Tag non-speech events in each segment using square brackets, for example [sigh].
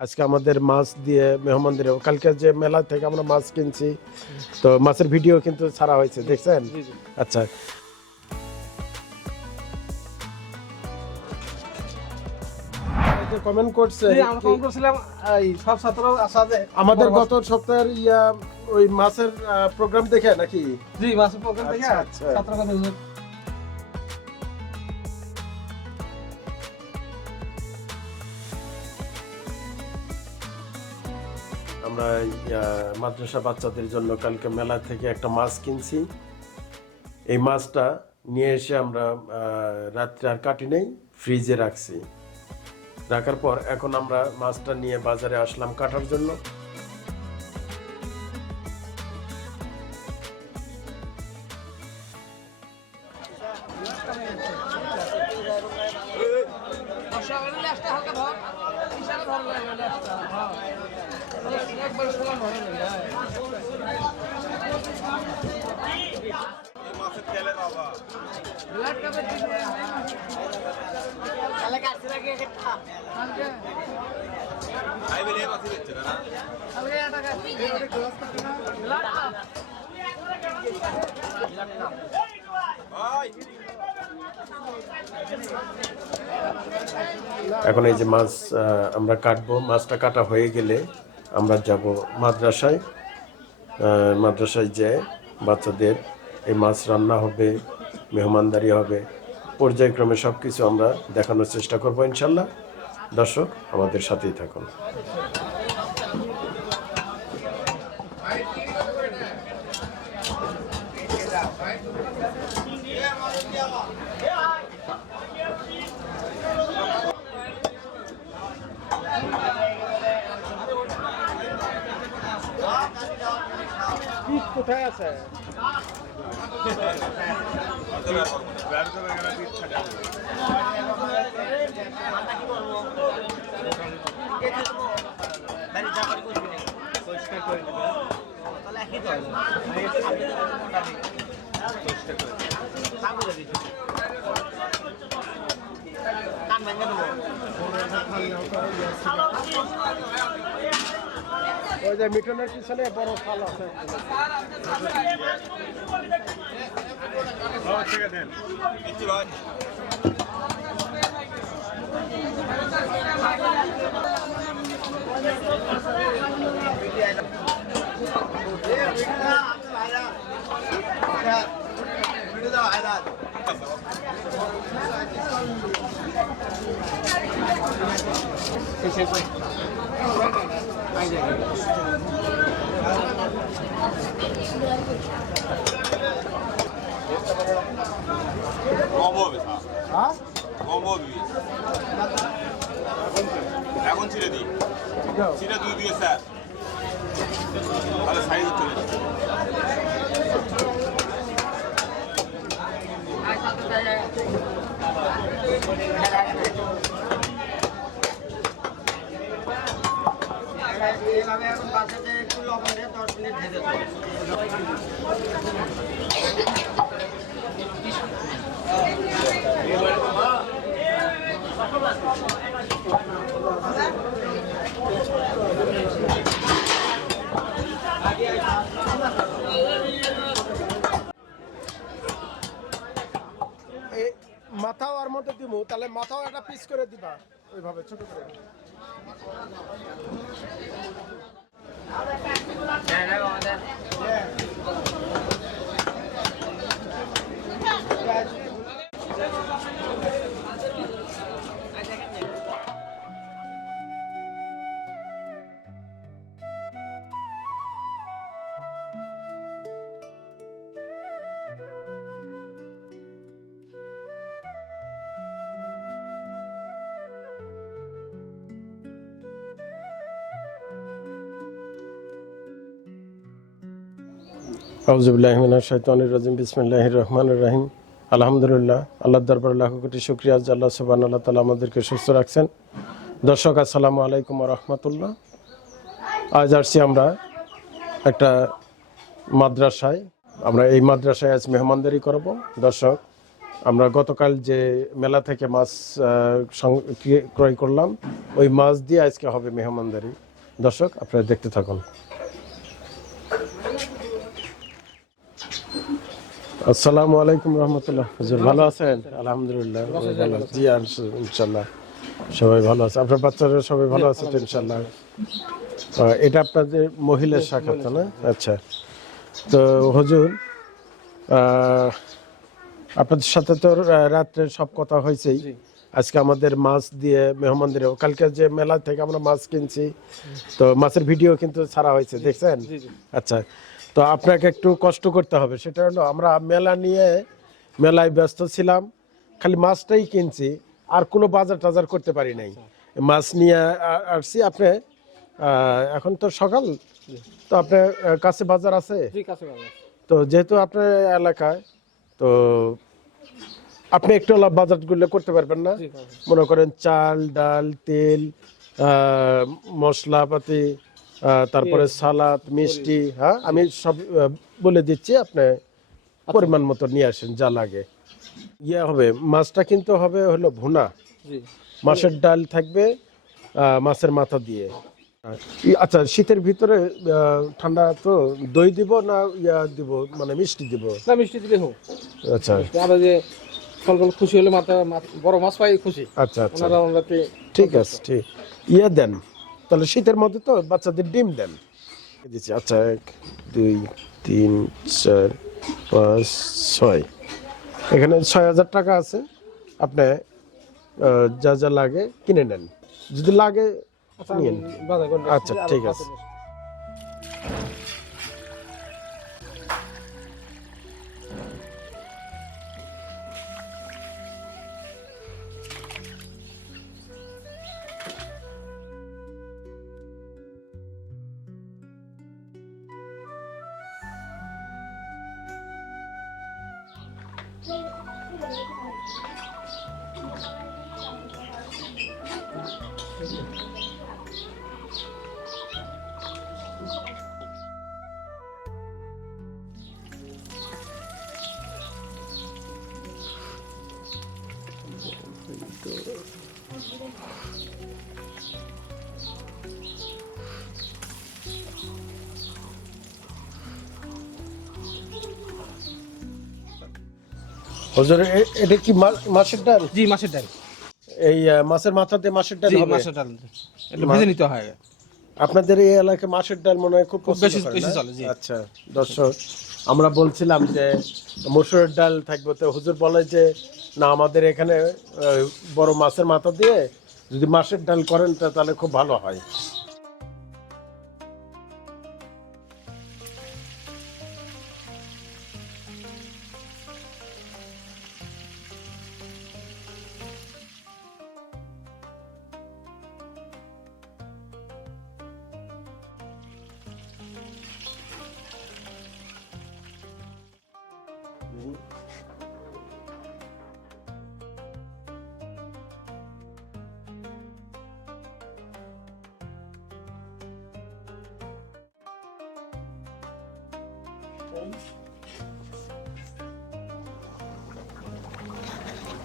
আজকে আমাদের মাছ দিয়ে মেহমানদের কালকে যে মেলা থেকে আমরা মাছ কিনছি তো মাছের ভিডিও কিন্তু ছাড়া হয়েছে দেখছেন? আচ্ছা। কমেন্ট করছে সব ছাত্র আমাদের গত সপ্তাহের ইয়া ওই মাছের প্রোগ্রাম দেখে নাকি? জি মাসের প্রোগ্রাম থেকে আচ্ছা, আচ্ছা। ছাত্র আমরা মাদ্রাসা বাচ্চাদের জন্য কালকে মেলা থেকে একটা মাছ কিনছি। এই মাছটা নিয়ে এসে আমরা রাত্রে আর কাটি নেই, ফ্রিজে রাখছি। রাখার পর এখন আমরা মাছটা নিয়ে বাজারে আসলাম কাটার জন্য। এখন এই যে মাছ আমরা কাটবো। মাছটা কাটা হয়ে গেলে আমরা যাব মাদ্রাসায়। মাদ্রাসায় যে বাচ্চাদের এই মাছ রান্না হবে, মেহমানদারি হবে, পর্যায়ক্রমে সব কিছু আমরা দেখানোর চেষ্টা করব ইনশাল্লাহ। দর্শক আমাদের সাথেই থাকুন। কোথায় আছে ওই যে মিটনের পিছনে বড় খাল আছে কম হবে তা হ্যাঁ কম হবে এখন ছিঁড়ে দিই ছিঁড়ে দুই দিয়ে স্যার তাহলে সাইজ চলে যাবে এই মাথাও আর মধ্যে দিব তাহলে মাথাও একটা পিস করে দিবা। ওইভাবে ছোট করে। আউজুবিল্লাহমিনা শৈতানির রাজিম, বিসমিল্লাহির রহমানির রহিম। আলহামদুলিল্লাহ আল্লাহ দরবার লাখ কোটি শুক্রিয়া। আল্লাহ সুবান আল্লাহ তালা আমাদেরকে সুস্থ রাখছেন। দর্শক, আসসালামু আলাইকুম রহমতুল্লাহ। আজ আসছি আমরা একটা মাদ্রাসায়। আমরা এই মাদ্রাসায় আজ মেহমানদারি করব। দর্শক, আমরা গতকাল যে মেলা থেকে মাছ ক্রয় করলাম, ওই মাছ দিয়ে আজকে হবে মেহমানদারি। দর্শক, আপনারা দেখতে থাকুন। আসসালামু আলাইকুম রহমতুল্লাহ। হুজুর ভালো আছেন? আলহামদুলিল্লাহ ভালো জি ইনশাল্লাহ সবাই ভালো আছে। আপনার বাচ্চারা সবাই ভালো আছে তো ইনশাল্লাহ এটা আপনাদের মহিলার শাখা তো না? আচ্ছা। তো হুজুর আপনাদের সাথে তো রাত্রে সব কথা হয়েছেই। আজকে আমাদের মাছ দিয়ে মেহমানদের কালকে যে মেলা থেকে আমরা মাছ কিনছি তো মাছের ভিডিও কিন্তু ছাড়া হয়েছে দেখছেন? আচ্ছা। তো আপনাকে একটু কষ্ট করতে হবে সেটা হলো আমরা মেলা নিয়ে মেলায় ব্যস্ত ছিলাম খালি মাছটাই কিনছি আর কোনো বাজার টাজার করতে পারি নাই। মাছ নিয়ে আসছি আপনি এখন তো সকাল তো আপনার কাছে বাজার আছে? তো যেহেতু আপনার এলাকায় তো আপনি একটু বাজারগুলো করতে পারবেন না? মনে করেন চাল ডাল তেল মশলাপাতি তারপরে সালাদ মিষ্টি হ্যাঁ আমি সব বলে দিচ্ছি আপনি পরিমাণ মতো নিয়ে আসেন যা লাগে। ইয়ে হবে মাছটা কিন্তু হবে হলো ভুনা। মাছের ডাল থাকবে মাছের মাথা দিয়ে। আচ্ছা শীতের ভিতরে ঠান্ডা তো দই দিব না ইয়া দিব মানে মিষ্টি দিব? না মিষ্টি দিলে হোক। আচ্ছা। আমরা যে ফলগুলো খুশি হলে মাথা মাথা- বড় মাছ পাই খুশি। আচ্ছা আচ্ছা। ঠিক আছে ঠিক। ইয়ে দেন। তাহলে শীতের মধ্যে তো বাচ্চাদের ডিম দেন। দিচ্ছি আচ্ছা এক দুই তিন চার পাঁচ ছয়। এখানে ছয় হাজার টাকা আছে। আপনি যা যা লাগে কিনে নেন। যদি লাগে নিয়ে বাজার আচ্ছা, ঠিক আছে। হুজুর এটা কি মাছের ডাল? জি মাছের ডাল। এই মাছের মাথা দিয়ে মাছের ডাল হবে? মাছের ডাল। এটা ভেজে নিতে হয়। আপনাদের এই এলাকায় মাছের ডাল মনে হয় খুব বেশি- বেশি চলে, জি। আচ্ছা দর্শক আমরা বলছিলাম যে মসুরের ডাল থাকবে। তো হুজুর বলে যে না, আমাদের এখানে বড় মাছের মাথা দিয়ে যদি মাছের ডাল করেন তাহলে খুব ভালো হয়।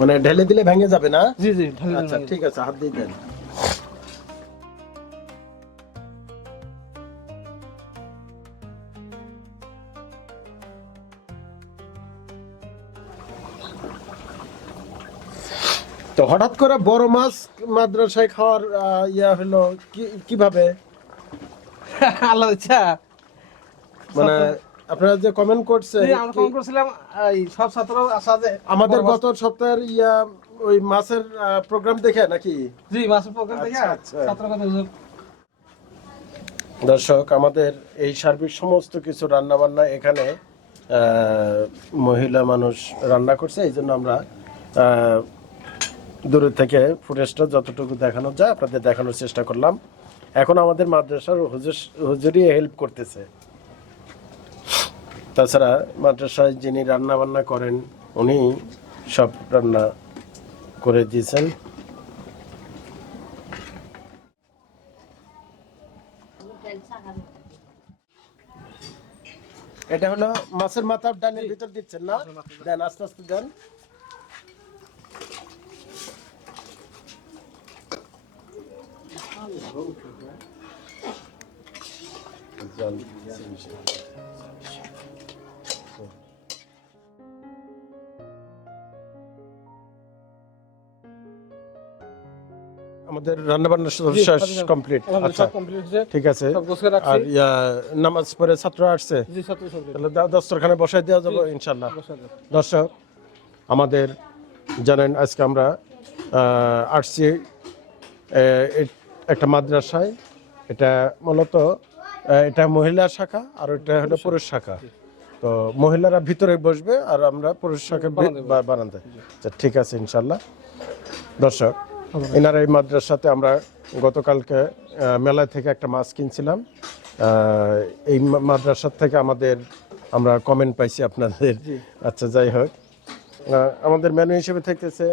মানে ঢেলে দিলে ভেঙে যাবে না? জি জি আচ্ছা ঠিক আছে হাত দিয়ে দেন। তো হঠাৎ করে বড় মাছ মাদ্রাসায় খাওয়ার ইয়া হলো কীভাবে? [laughs] আল্লাহ ইচ্ছা মানে আপনারা যে কমেন্ট করছে আমরা ফোন করেছিলাম এই সব ছাত্র আসা যে আমাদের গত সপ্তাহের ইয়া ওই মাছের প্রোগ্রাম দেখে নাকি? জি মাছের প্রোগ্রাম থেকে আচ্ছা, আচ্ছা। ছাত্র কথা দর্শক আমাদের এই সার্বিক সমস্ত কিছু রান্না বান্না এখানে মহিলা মানুষ রান্না করছে এই জন্য আমরা দূরে থেকে ফুটেজটা যতটুকু দেখানো যায় আপনাদের দেখানোর চেষ্টা করলাম। এখন আমাদের মাদ্রাসার হুজুর হেল্প করতেছে। তাছাড়া মাদ্রাসায় যিনি রান্না বান্না করেন উনি সব রান্না করে দিয়েছেন। এটা হলো মাছের মাথা ডানের ভিতর দিচ্ছেন না? দেন আস্তে আস্তে দেন। জল আমাদের রান্না বান্না জি, শেষ কমপ্লিট আচ্ছা হয়েছে ঠিক আছে। আর নামাজ পড়ে ছাত্র আসছে। জি ছাত্র ছাত্রী তাহলে দস্তরখানে বসাই দেওয়া যাবে ইনশাল্লাহ দর্শক আমাদের জানেন আজকে আমরা আসছি একটা মাদ্রাসায়। এটা মূলত এটা মহিলা শাখা আর এটা হলো পুরুষ শাখা। তো মহিলারা ভিতরে বসবে আর আমরা পুরুষ শাখা বানাতে আচ্ছা ঠিক আছে ইনশাল্লাহ দর্শক এনার এই মাদ্রাসাতে আমরা গতকালকে মেলা থেকে একটা মাছ কিনছিলাম। এই মাদ্রাসার থেকে আমাদের আমরা কমেন্ট পাইছি আপনাদের। আচ্ছা যাই হোক। আমাদের মেনু হিসেবে থাকতেছে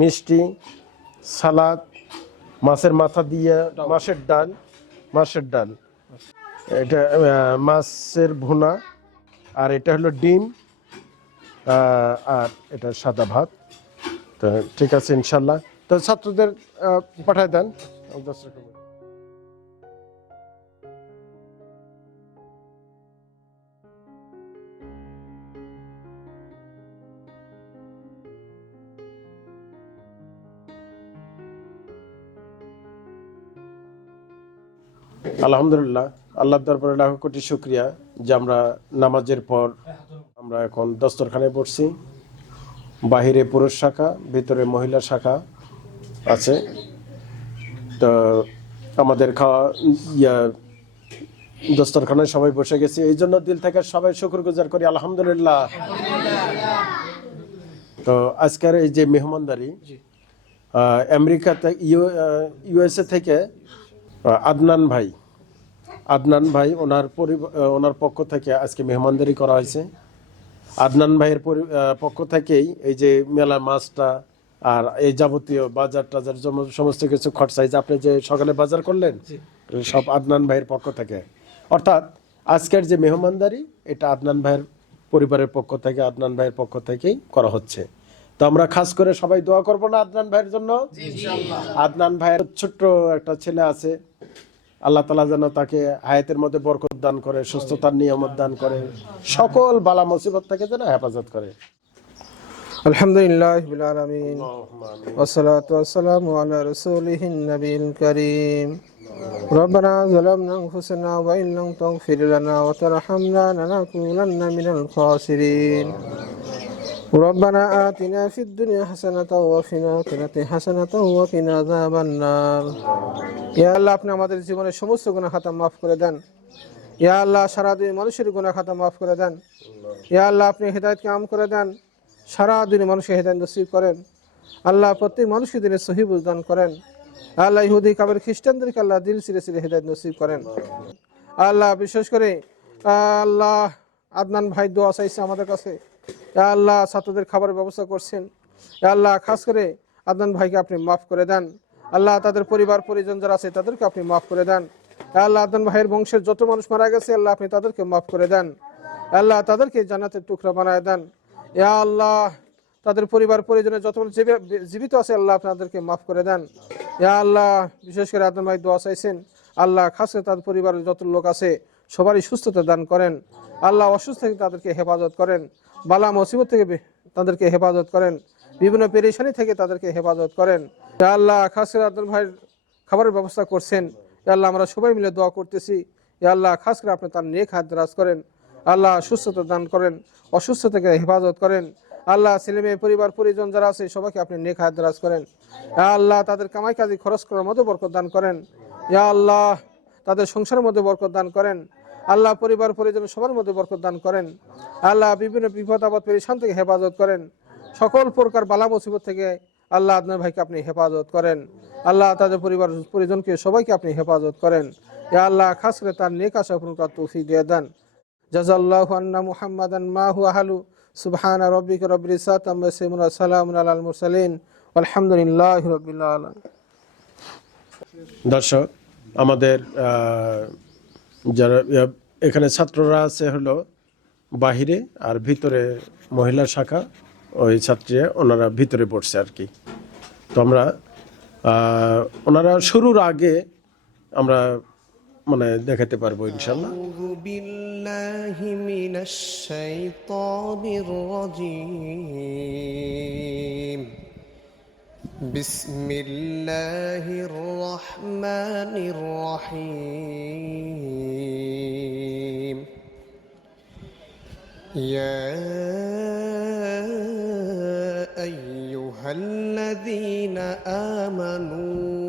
মিষ্টি সালাদ মাছের মাথা দিয়ে মাছের ডাল মাছের ডাল। এটা মাছের ভুনা আর এটা হলো ডিম আর এটা সাদা ভাত। তো ঠিক আছে ইনশাল্লাহ। তো ছাত্রদের পাঠায় দেন। আলহামদুলিল্লাহ, আল্লাহর দরবারে লাখ কোটি শুক্রিয়া যে আমরা নামাজের পর আমরা এখন দস্তরখানে পড়ছি। বাহিরে পুরুষ শাখা, ভিতরে মহিলা শাখা। আছে। তো আমাদের খাওয়া ইয়া দস্তরখানায় সবাই বসে গেছি। এই জন্য দিল থেকে সবাই শুক্র গুজার করি আলহামদুলিল্লাহ। তো আজকের এই যে মেহমানদারি আমেরিকাতে ইউএসএ থেকে আদনান ভাই। আদনান ভাই ওনার পরিব- আহ, ওনার পক্ষ থেকে আজকে মেহমানদারি করা হয়েছে। আদনান ভাইয়ের পরি- পক্ষ থেকেই এই যে মেলা মাছটা আর এই যাবতীয় বাজার টাজার সমস্ত কিছু খরচা যে আপনি যে সকালে বাজার করলেন সব আদনান ভাইয়ের পক্ষ থেকে। অর্থাৎ আজকের যে মেহমানদারি এটা আদনান ভাইয়ের পরিবারের পক্ষ থেকে আদনান ভাইয়ের পক্ষ থেকেই করা হচ্ছে। তো আমরা খাস করে সবাই দোয়া করব না আদনান ভাইয়ের জন্য? আদনান ভাইয়ের ছোট্ট একটা ছেলে আছে। আল্লাহ তালা যেন তাকে হায়াতের মধ্যে বরকত দান করে সুস্থতার নিয়ামত দান করে সকল বালা মুসিবত থেকে যেন হেফাজত করে। আলহামদুলিল্লাহ বিল আলামিন والصلاة والسلام على رسوله النبي الكريم ربنا ظلمنا أنفسنا وإن لم تغفر لنا وترحمنا لنكونن من الخاسرين ربنا آتنا في الدنيا حسنة وفي الآخرة حسنة وقنا عذاب النار ইয়া আল্লাহ আপনি আমাদের জীবনের সমস্ত গুনাহ খাতা মাফ করে দেন ইয়া আল্লাহ সারা দুই মানুষের গুনাহ খাতা মাফ করে দেন ইয়া আল্লাহ আপনি হেদায়তকে আম করে দেন সারা দিনে মানুষকে হেদায়ত নসিব করেন। আল্লাহ প্রত্যেক মানুষকে দিনে সহি দান করেন। আল্লাহ ইহুদি কাবের খ্রিস্টানদেরকে আল্লাহ দিল সিরে সিরে হেদায়ত নসিব করেন। আল্লাহ বিশেষ করে, আল্লাহ আদনান ভাই দোয়া চাইছে আমাদের কাছে। আল্লাহ ছাত্রদের খাবারের ব্যবস্থা করছেন। আল্লাহ খাস করে আদনান ভাইকে আপনি মাফ করে দেন। আল্লাহ তাদের পরিবার, পরিজন যারা আছে তাদেরকে আপনি মাফ করে দেন। আল্লাহ আদনান ভাইয়ের বংশের যত মানুষ মারা গেছে, আল্লাহ আপনি তাদেরকে মাফ করে দেন। আল্লাহ তাদেরকে জান্নাতের টুকরা বানায় দেন। ইয়া আল্লাহ, তাদের পরিবার, পরিজনের যত জীবিত আছে, আল্লাহ আপনাদেরকে মাফ করে দেন। ইয়া আল্লাহ, বিশেষ করে আদম ভাই দোয়া চাইছেন, আল্লাহ খাস করে তাদের পরিবারের যত লোক আছে, সবারই সুস্থতা দান করেন। আল্লাহ অসুস্থ থেকে তাদেরকে হেফাজত করেন। বালা মুসিবত থেকে তাদেরকে হেফাজত করেন। বিভিন্ন পেরেশানি থেকে তাদেরকে হেফাজত করেন। ইয়া আল্লাহ খাস করে আদম ভাইয়ের খাবারের ব্যবস্থা করছেন। ইয়া আল্লাহ, আমরা সবাই মিলে দোয়া করতেছি। ইয়া আল্লাহ খাস করে আপনি তার নেক হাত দ্রাজ করেন। আল্লাহ সুস্থতা দান করেন অসুস্থ থেকে হেফাজত করেন। আল্লাহ ছেলে মেয়ে, পরিবার, পরিজন যারা আছে, সবাইকে আপনি নেক হাত করেন। আল্লাহ, তাদের কামাই কাজে খরচ করার মধ্যে বরকত দান করেন। ইয়া আল্লাহ, তাদের সংসারের মধ্যে বরকত দান করেন। আল্লাহ, পরিবার, পরিজন সবার মধ্যে বরকত দান করেন। আল্লাহ, বিভিন্ন বিপদ আপদ পরিশান থেকে হেফাজত করেন। সকল প্রকার বালা মুসিবত থেকে আল্লাহ আপনার ভাইকে আপনি হেফাজত করেন। আল্লাহ, তাদের পরিবার, পরিজনকে সবাইকে আপনি হেফাজত করেন। ইয়া আল্লাহ, খাস করে তার নেক আশা পূরণ করার দিয়ে দেন। মা হু সুবহানা দর্শক, আমাদের যারা এখানে ছাত্ররা আছে হলো বাহিরে আর ভিতরে মহিলা শাখা, ওই ছাত্রী ওনারা ভিতরে পড়ছে আর কি। তো আমরা ওনারা শুরুর আগে আমরা মানে দেখাতে পারবো ইনশাল্লাহ أعوذ بالله من الشيطان الرجيم بسم الله الرحمن الرحيم يا أيها الذين آمنوا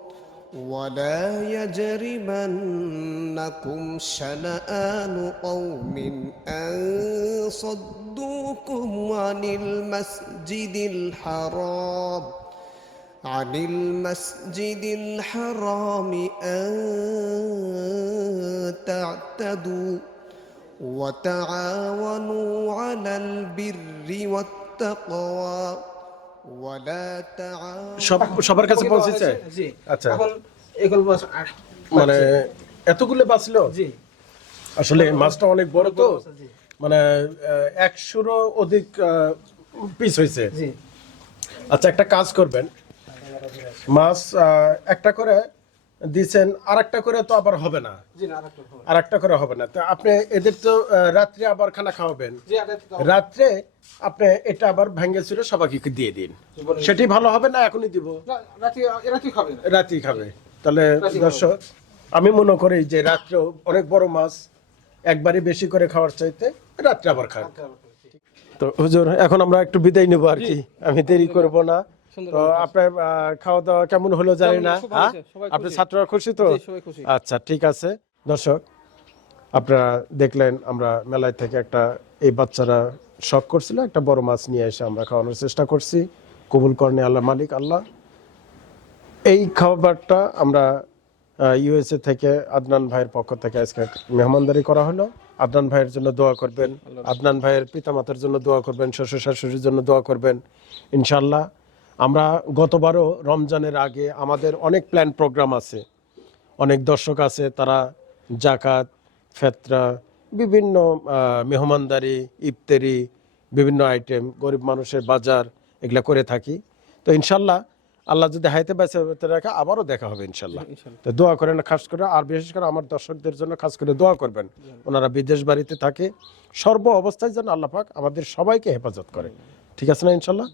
ولا يجرمنكم شنآن قوم أن صدوكم عن المسجد الحرام عن المسجد الحرام أن تعتدوا وتعاونوا على البر والتقوى. সবার কাছে পৌঁছেছে? জি আচ্ছা। মানে এতগুলো বাঁচলো জি। আসলে মাছটা অনেক বড় তো। মানে একশোরও অধিক পিস হয়েছে জি। আচ্ছা একটা কাজ করবেন। মাছ একটা করে দিচ্ছেন আর একটা করে তো আবার হবে না। আর একটা করে হবে। না। তো আপনি এদের তো রাত্রে আবার খানা খাওয়াবেন। রাত্রে আপনি এটা আবার ভেঙে চুরে সবাইকে দিয়ে দিন। সেটি ভালো হবে না এখনই দিব? রাতেই খাবে তাহলে দর্শক আমি মনে করি যে রাত্রেও অনেক বড় মাছ একবারই বেশি করে খাওয়ার চাইতে রাত্রে আবার খান। তো হুজুর এখন আমরা একটু বিদায় নেব আর কি। আমি দেরি করব না। তো আপনার খাওয়া দাওয়া কেমন হলো জানি না হ্যাঁ? আপনি। ছাত্ররা খুশি তো। আচ্ছা ঠিক আছে। দর্শক আপনারা দেখলেন আমরা মেলায় থেকে একটা এই বাচ্চারা শখ করছিল একটা বড় মাছ নিয়ে এসে আমরা খাওয়ানোর চেষ্টা করছি। কবুল করেনি আল্লাহ মালিক আল্লাহ। এই খাবারটা আমরা ইউএসএ থেকে আদনান ভাইয়ের পক্ষ থেকে আজকে মেহমানদারি করা হলো। আদনান ভাইয়ের জন্য দোয়া করবেন। আদনান ভাইয়ের পিতামাতার জন্য দোয়া করবেন শ্বশুর শাশুড়ির জন্য দোয়া করবেন ইনশাল্লাহ আমরা গতবারও রমজানের আগে আমাদের অনেক প্ল্যান প্রোগ্রাম আছে। অনেক দর্শক আছে তারা জাকাত ফেতরা বিভিন্ন মেহমানদারি ইফতারি বিভিন্ন আইটেম গরিব মানুষের বাজার এগুলা করে থাকি। তো ইনশাল্লাহ আল্লাহ যদি হাইতে বেঁচে রাখে আবারও দেখা হবে ইনশাল্লাহ। তো দোয়া করেন খাস করে আর বিশেষ করে আমার দর্শকদের জন্য খাস করে দোয়া করবেন। ওনারা বিদেশ বাড়িতে থাকে। সর্ব অবস্থায় যেন আল্লাহ পাক আমাদের সবাইকে হেফাজত করে। ঠিক আছে না ইনশাল্লাহ?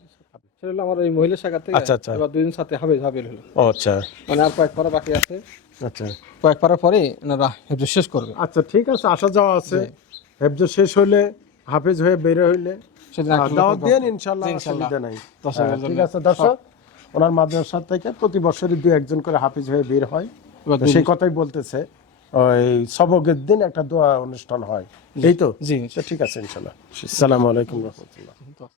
সেটা হলো আমার ওই মহিলা শাখা থেকে আচ্ছা, আচ্ছা। এবার দুদিন সাথে হাবিল হাবিল হলো। ও আচ্ছা। মানে আর কয়েক পারা বাকি আছে। আচ্ছা। কয়েক পারা পরে এনারা হেফজ শেষ করবে। আচ্ছা ঠিক আছে আসা যাওয়া আছে। হেফজ শেষ হইলে হাফেজ হয়ে বের হইলে দাওয়াত দেন। অসুবিধা নাই। হ্যাঁ, ঠিক আছে দর্শক ওনার মাদ্রাসা থেকে প্রতি বছরই দু একজন করে হাফিজ হয়ে বের হয়। সেই কথাই বলতেছে ওই সবকের দিন একটা দোয়া অনুষ্ঠান হয়। এই তো? জি ঠিক আছে ইনশাল্লাহ আসসালামু আলাইকুম রহমতুল্লাহ।